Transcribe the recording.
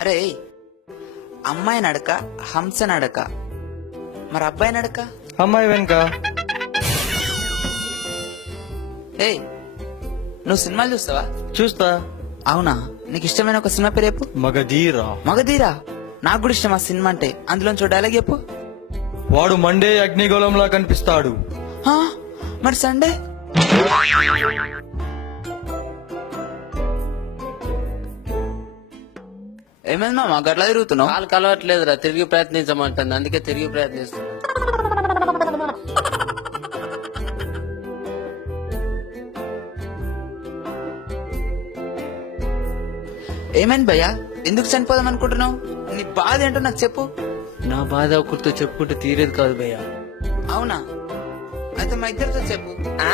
అరే అమ్మాయి నడక హంస నడక, మరి అబ్బాయి నడక? అమ్మాయి వెనక. ఏ నువ్వు సినిమాలు చూస్తావా? చూస్తా. అవునా, నీకు ఇష్టమైన ఒక సినిమా పేరు చెప్పు. మగధీరా. మగధీరా? నాకు కూడా ఇష్టం ఆ సినిమా అంటే. అందులోంచి డైలాగ్ చెప్పు. వాడు మండే అగ్నిగోళంలా కనిపిస్తాడు. హా, మరి సండే? ఏమైంది మామ గట్లా తిరుగుతున్నావు? కాలు కలవట్లేదురా, తిరిగి ప్రయత్నించమంటుంది, అందుకే తిరిగి ప్రయత్నిస్తున్నా. ఏమైంది భయ్యా, ఎందుకు చనిపోదాం అనుకుంటున్నావు? నీ బాధ ఏంటో నాకు చెప్పు. నా బాధ ఒకరితో చెప్పుకుంటే తీరేది కాదు భయ్యా. అవునా, అయితే మా ఇద్దరితో చెప్పు. ఆ?